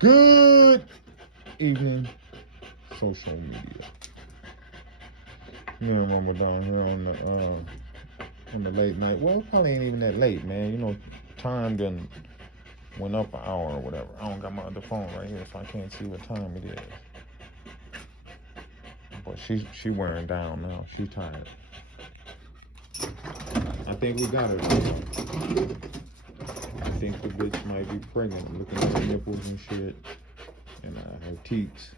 Good evening, social media. Me and Mama down here on the late night. Well, it probably ain't even that late, man. You know, time done went up an hour or whatever. I don't got my other phone right here, so I can't see what time it is. But she wearing down now. She tired. I think we got her. I think the bitch might be pregnant. I'm looking at her nipples and shit, and her teats,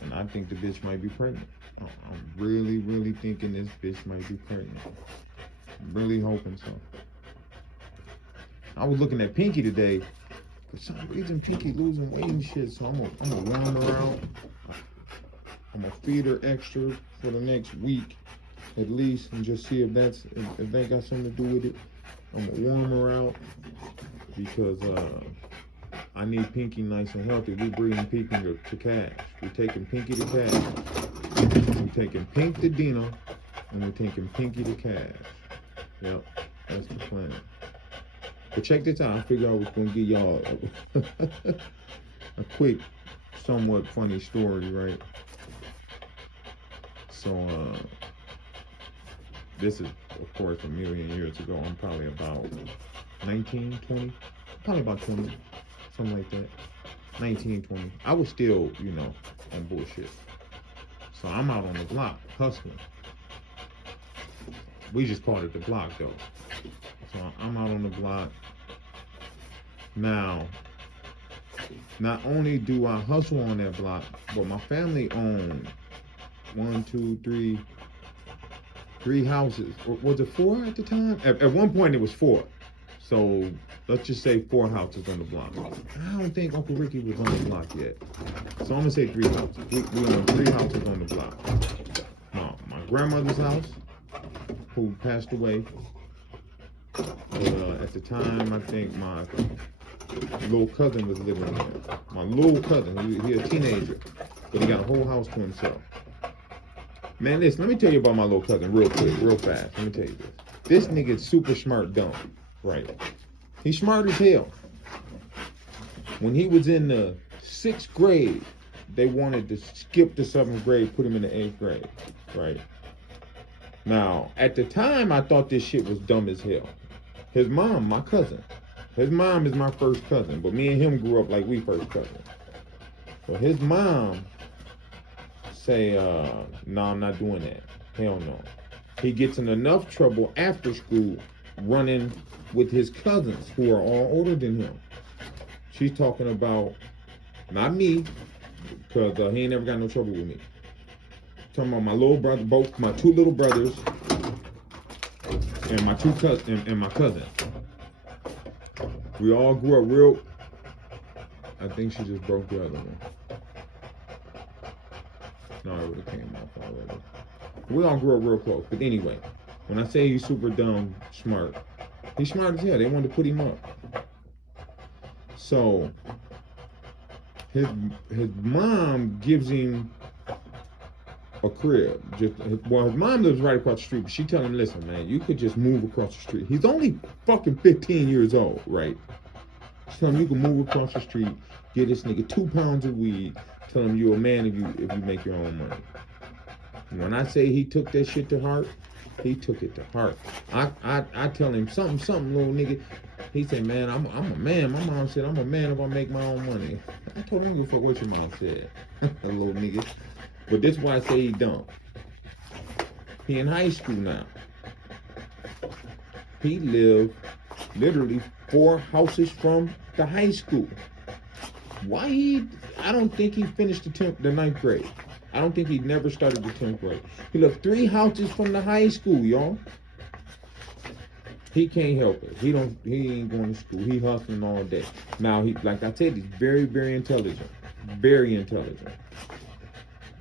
and I think the bitch might be pregnant. I'm really, really thinking this bitch might be pregnant. I'm really hoping so. I was looking at Pinky today. For some reason, Pinky losing weight and shit, so I'm gonna warm her out. I'm gonna feed her extra for the next week, at least, and just see if that got something to do with it. I'm gonna warm her out because I need Pinky nice and healthy. We breeding Pinky to Cash. We taking Pinky to Cash. We taking Pink to Dino, and we're taking Pinky to Cash. Yep, that's the plan. But check this out. I figure I was gonna give y'all a quick, somewhat funny story, right? So this is, of course, a million years ago. I'm probably about 19, 20, probably about 20, something like that. 19, 20. I was still, on bullshit. So I'm out on the block, hustling. We just called it the block, though. So I'm out on the block. Now, not only do I hustle on that block, but my family owned 3 houses. Was it 4 at the time? At one point it was 4. So let's just say 4 houses on the block. I don't think Uncle Ricky was on the block yet. So I'm gonna say 3 houses. We own 3 houses on the block. My grandmother's house, who passed away. At the time, I think my little cousin was living there. My little cousin, he a teenager, but he got a whole house to himself. Man, listen, let me tell you about my little cousin real quick, real fast. Let me tell you this. This nigga's super smart dumb, right? He's smart as hell. When he was in the 6th grade, they wanted to skip the 7th grade, put him in the 8th grade, right? Now, at the time, I thought this shit was dumb as hell. His mom, my cousin. His mom is my first cousin, but me and him grew up like we first cousins. So his mom say, no, I'm not doing that. Hell no. He gets in enough trouble after school running with his cousins who are all older than him. She's talking about, not me, because he ain't never got no trouble with me. Talking about my little brother, both my 2 little brothers, and my 2 cousins, and my cousin. We all grew up real. I think she just broke the other one. No, it would have came off already. We all grew up real close. But anyway, when I say he's super dumb, smart, he's smart as hell. They wanted to put him up. So his mom gives him a crib. His mom lives right across the street, but she tell him, listen, man, you could just move across the street. He's only fucking 15 years old, right? She tell him you can move across the street, get this nigga 2 pounds of weed, tell him you're a man if you make your own money. When I say he took that shit to heart, he took it to heart. I tell him something, little nigga. He said, man, I'm a man. My mom said I'm a man if I make my own money. I told him, give a fuck what your mom said, little nigga. But this is why I say he dumb. He in high school now. He lived literally 4 houses from the high school. Why I don't think he finished the 9th grade. I don't think he never started the 10th grade. He lived 3 houses from the high school, y'all. He can't help it. He ain't going to school. He hustling all day. Now like I said, he's very, very intelligent. Very intelligent.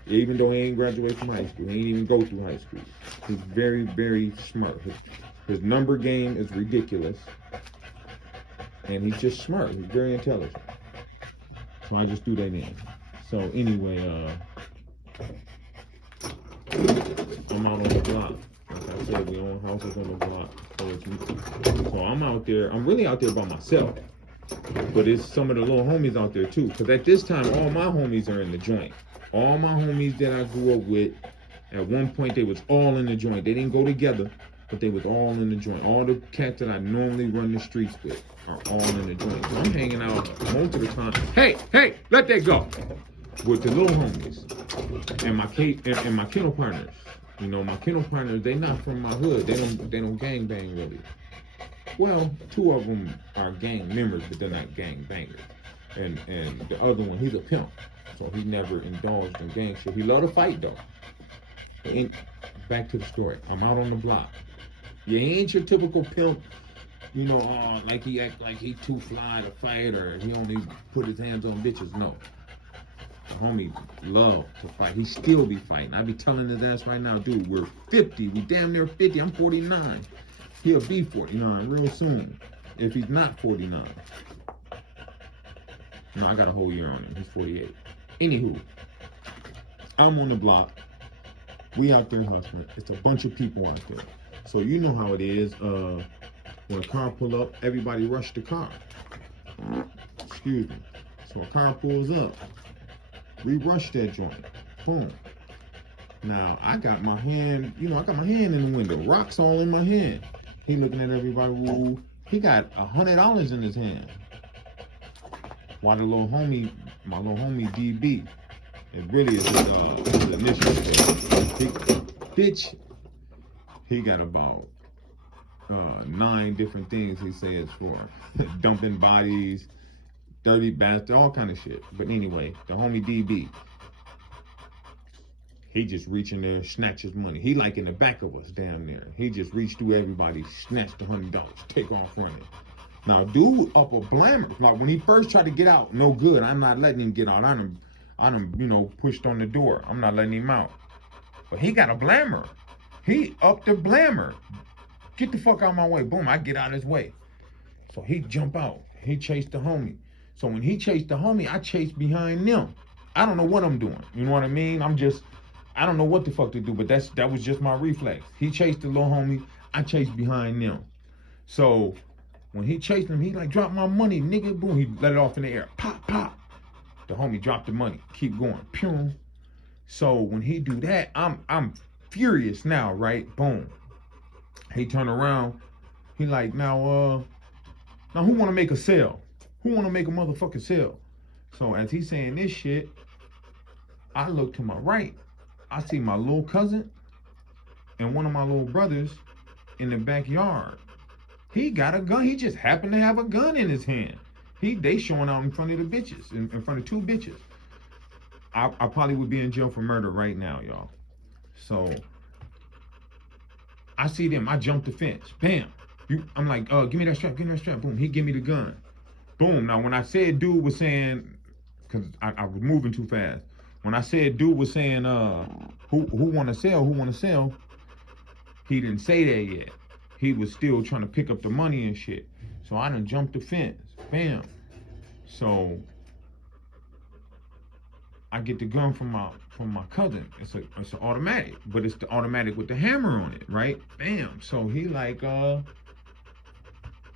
Even though he ain't graduated from high school, he ain't even go through high school. He's very, very smart. His number game is ridiculous. And he's just smart. He's very intelligent. So I just threw that in. So anyway, I'm out on the block. Like I said, we own houses on the block. So I'm out there. I'm really out there by myself. But it's some of the little homies out there too. Cause at this time, all my homies are in the joint. All my homies that I grew up with, at one point they was all in the joint. They didn't go together, but they was all in the joint. All the cats that I normally run the streets with are all in the joint. So I'm hanging out most of the time. Hey, let that go. With the little homies and my kennel partners. You know, my kennel partners, they not from my hood. They don't gang bang really. Well, 2 of them are gang members, but they're not gang bangers. And the other one, he's a pimp, so he never indulged in gang shit. He loved to fight though. And back to the story. I'm out on the block. You ain't your typical pimp, you know, like he act like he too fly to fight or he only put his hands on bitches. No. The homie love to fight. He still be fighting. I be telling his ass right now, dude, we're 50. We damn near 50. I'm 49. He'll be 49 real soon. If he's not 49. No, I got a whole year on him. He's 48. Anywho, I'm on the block. We out there hustling. It's a bunch of people out there. So you know how it is. When a car pull up, everybody rush the car. Excuse me. So a car pulls up. We rush that joint. Boom. Now, I got my hand in the window. Rocks all in my hand. He looking at everybody. Woo. He got $100 in his hand. While my little homie DB, it really is his initial. Bitch, he got about 9 different things he says for dumping bodies, dirty bastard, all kind of shit. But anyway, the homie DB, he just reach in there, snatch his money. He like in the back of us down there. He just reached through everybody, snatched the $100, take off running. Now, dude up a blammer. Like when he first tried to get out, no good. I'm not letting him get out. I done, pushed on the door. I'm not letting him out. But he got a blammer. He up the blammer. Get the fuck out of my way. Boom, I get out of his way. So he jump out. He chased the homie. So when he chased the homie, I chased behind them. I don't know what I'm doing. You know what I mean? I don't know what the fuck to do, but that was just my reflex. He chased the little homie. I chased behind them. So when he chased him, he like, drop my money, nigga. Boom, he let it off in the air. Pop, pop. The homie dropped the money. Keep going. Pew. So when he do that, I'm furious now, right? Boom. He turn around. He like, now who want to make a sale? Who want to make a motherfucking sale? So as he's saying this shit, I look to my right. I see my little cousin and one of my little brothers in the backyard. He got a gun. He just happened to have a gun in his hand. They showing out in front of the bitches, in front of 2 bitches. I probably would be in jail for murder right now, y'all. So I see them. I jump the fence. Bam. I'm like, give me that strap. Boom. He give me the gun. Boom. Now, when I said dude was saying, because I was moving too fast. When I said dude was saying, who want to sell, he didn't say that yet. He was still trying to pick up the money and shit. So I done jumped the fence. Bam. So I get the gun from my cousin. It's an automatic, but it's the automatic with the hammer on it, right? Bam. So he like, you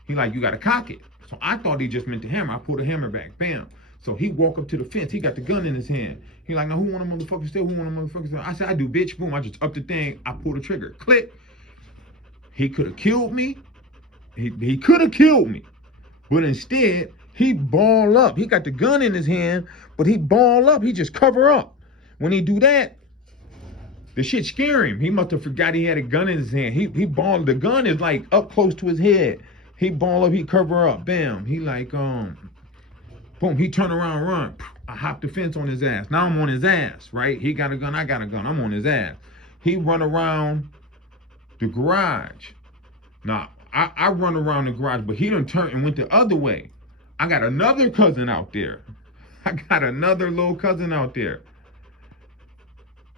gotta cock it. So I thought he just meant the hammer. I pulled the hammer back. Bam. So he walk up to the fence. He got the gun in his hand. He like, now who want a motherfucker still? Who want a motherfucker still? I said, I do, bitch. Boom. I just up the thing. I pull the trigger. Click. He could have killed me. He could have killed me. But instead, he ball up. He got the gun in his hand, but he ball up. He just cover up. When he do that, the shit scare him. He must have forgot he had a gun in his hand. He ball. The gun is like up close to his head. He ball up. He cover up. Bam. He like, boom. He turn around, run. I hop the fence on his ass. Now I'm on his ass, right? He got a gun. I got a gun. I'm on his ass. He run around the garage. Now, I run around the garage, but he done turned and went the other way. I got another cousin out there. I got another little cousin out there.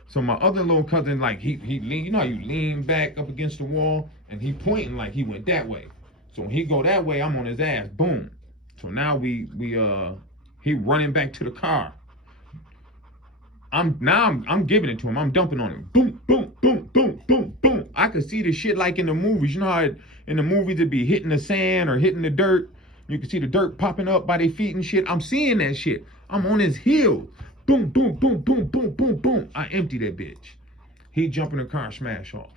So my other little cousin, like, he lean, you know how you lean back up against the wall, and he pointing like he went that way. So when he go that way, I'm on his ass. Boom. So now he running back to the car. I'm giving it to him. I'm dumping on him. Boom, boom, boom, boom, boom, boom. I could see the shit like in the movies. You know how in the movies it'd be hitting the sand or hitting the dirt. You can see the dirt popping up by their feet and shit. I'm seeing that shit. I'm on his heels. Boom, boom, boom, boom, boom, boom, boom. I empty that bitch. He jump in the car and smash off.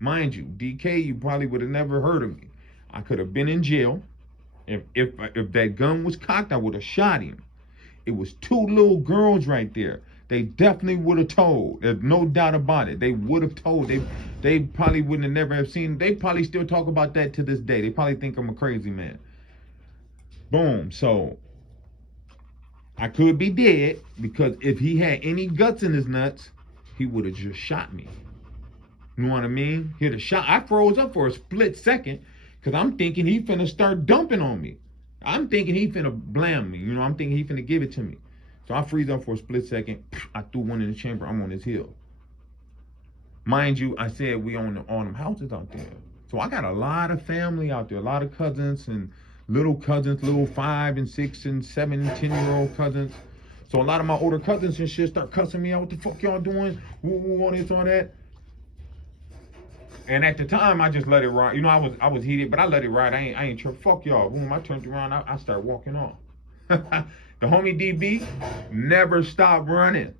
Mind you, DK, you probably would have never heard of me. I could have been in jail. If that gun was cocked, I would have shot him. It was 2 little girls right there. They definitely would have told. There's no doubt about it. They would have told. They probably wouldn't have never have seen. They probably still talk about that to this day. They probably think I'm a crazy man. Boom. So I could be dead because if he had any guts in his nuts, he would have just shot me. You know what I mean? He'd have shot. I froze up for a split second because I'm thinking he finna start dumping on me. I'm thinking he finna blam me. You know, I'm thinking he finna give it to me. So I freeze up for a split second. I threw one in the chamber. I'm on his heel. Mind you, I said we own all them houses out there. So I got a lot of family out there, a lot of cousins and little cousins, little 5 and 6 and 7 and 10-year-old cousins. So a lot of my older cousins and shit start cussing me out. What the fuck y'all doing? Woo, all this, all that. And at the time, I just let it ride. You know, I was heated, but I let it ride. I ain't tripping. Fuck y'all. Boom, I turned around. I started walking off. The homie DB never stopped running.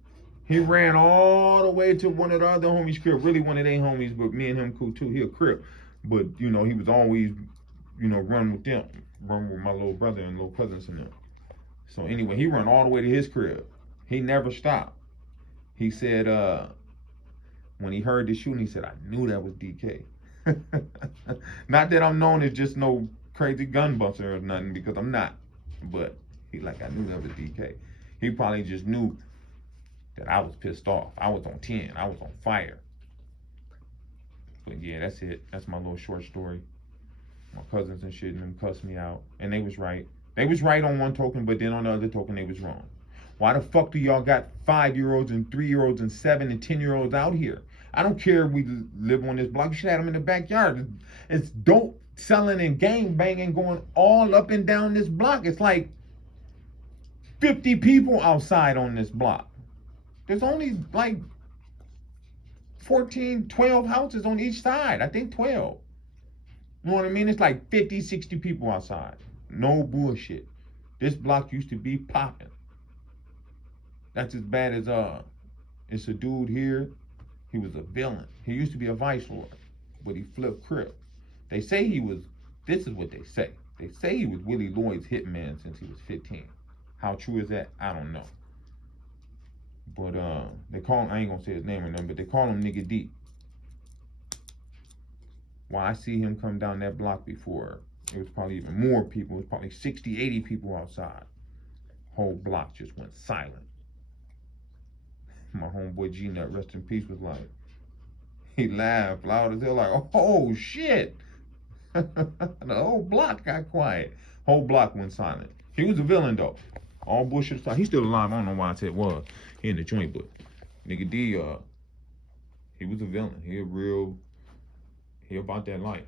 He ran all the way to one of the other homies' crib. Really one of their homies, but me and him cool too. He a crib. But, you know, he was always, you know, run with them. Run with my little brother and little cousins and them. So anyway, he run all the way to his crib. He never stopped. He said, when he heard the shooting, he said, I knew that was DK. Not that I'm known as just no crazy gun buster or nothing, because I'm not. But he like, I knew that was DK. He probably just knew that I was pissed off. I was on 10. I was on fire. But yeah, that's it. That's my little short story. My cousins and shit and them cussed me out. And they was right. They was right on one token, but then on the other token, they was wrong. Why the fuck do y'all got 5-year-olds and 3-year-olds and 7 and 10-year-olds out here? I don't care if we live on this block. You should have them in the backyard. It's dope selling and gang banging going all up and down this block. It's like 50 people outside on this block. There's only like 14, 12 houses on each side. I think 12. You know what I mean? It's like 50, 60 people outside. No bullshit. This block used to be popping. That's as bad as it's a dude here. He was a villain. He used to be a vice lord, but he flipped crip. They say he was, this is what they say. They say he was Willie Lloyd's hitman since he was 15. How true is that? I don't know. But they call him, I ain't gonna say his name or nothing, but they call him Nigga D. Well, I see him come down that block before. It was probably even more people. It was probably 60, 80 people outside. Whole block just went silent. My homeboy G-Nut, rest in peace, was like, he laughed loud as hell, like, oh shit. The whole block got quiet. Whole block went silent. He was a villain though. All bullshit aside. He's still alive. I don't know why I said was. He in the joint, but Nigga D, he was a villain. He about that life.